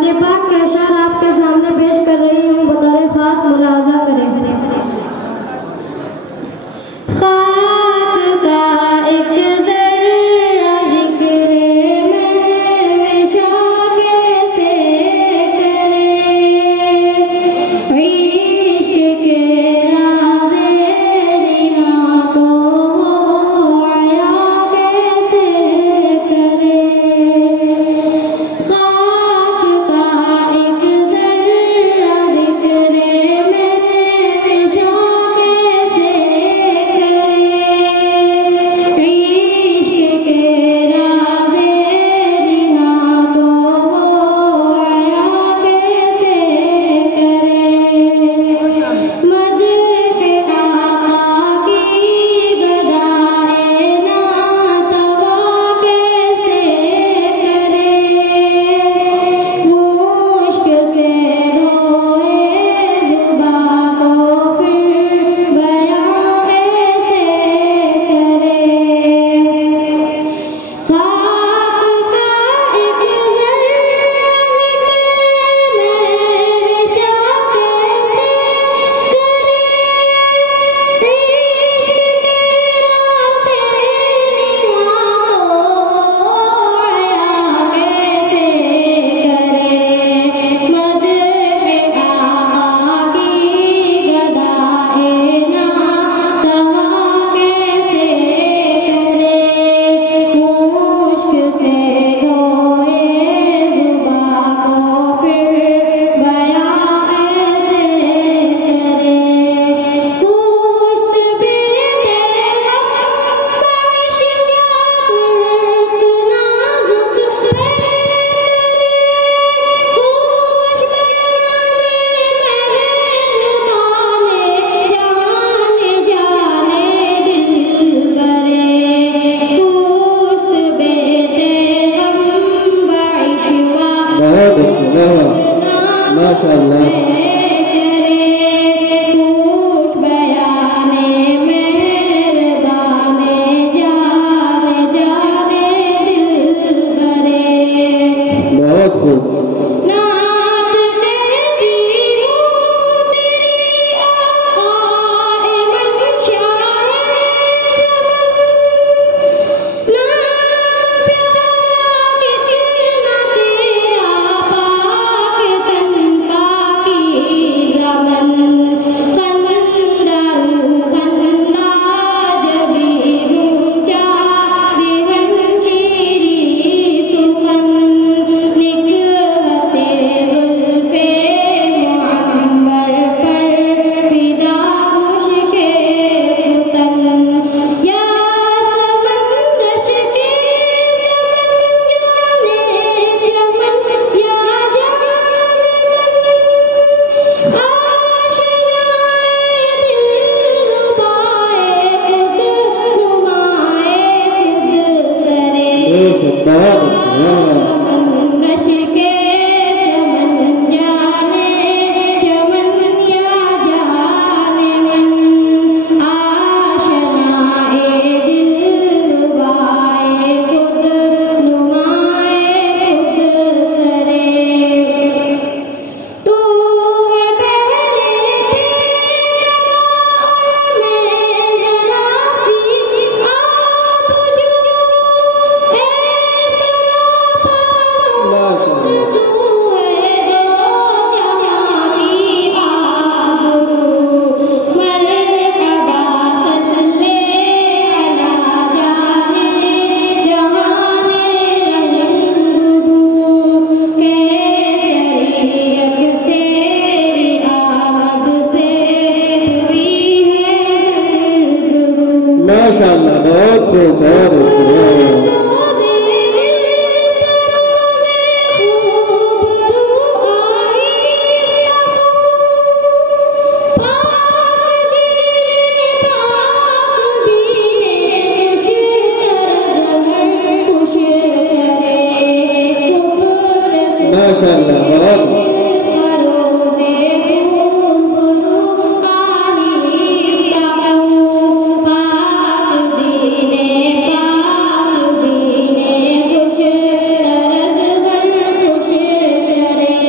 नाते पाक के अशार आपके सामने पेश कर रही हूँ, बतौर खास मुलाजा करें। खाक का एक ज़र्रा ज़िक्र महविशों कैसे करे, इश्क के राज़े निहा को वो आया कैसे करे। खाक का एक ज़र्रा ज़िक्र महविशों कैसे करे, इश्क के राज़े निहा को वो आया कैसे करे। मदह आका की गदाए नातवा कैसे करे, मुश्क से रोए ज़ुबां को फिर बयां कैसे करे। खाक का एक ज़र्रा ज़िक्र महविशों कैसे करे, इश्क के राज़े निहा को वो आया कैसे करे। मदह आका की गदाए नातवा कैसे करे, मुश्क से धोए ज़ुबां को फिर बयां कैसे करे। कुश्त बेते गम बाशिवा तुर्क नाजुक पे करे, खुश बनाने मेहरबाने जाने जाने दिल बरे। कुश्त बेते गम बाशिवा बहुत अच्छा, माशाअल्लाह। करे, खुश बयाने मेहरबाने जाने जाने दिल बरे। बहुत खूब। नात कहती हूँ तेरी आक़ाए मंशाए नाम प्यारा कितना तेरा पाक तन पाकीज़ा मन। खंदरू खंदा जबी गूंजा दिहन शीरी सुखन, निकहते ज़ुल्फ़े मुअम्बर पर फिदा मुश्के फ़ुतन। या समंदश के समन जाने चमन, या जान मन आशनाए दिल रुबाए खुद नुमाए खुद सरे। बहुत अच्छा। समंदश के समन जाने चमन, या जाने मन आशनाए दिल रुबाए खुद नुमाए खुद सरे। तू है बहरे बेनवा में ज़रा सी आब जो, ए सरापा नूर माशाअल्लाह। तू है दो जहां की आबरू। मरहबा सल्ले अला जाने जहाने रंगबू, केसरियत तेरी आमद से हुई है ज़िंदगू। माशाअल्लाह, बहुत खूब, बहुत अच्छा। सोदे दिल तरोगे खूबरू आहिस्ता हो, पाक दीने पाक बीने खुश तरज़ हर खुश करे। कुफ्र से माशाअल्लाह, बहुत फरोज़े खूबरू आहिस्ता हो, पाक दीने पाक बीने खुश तरज़ हर खुश करे।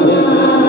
से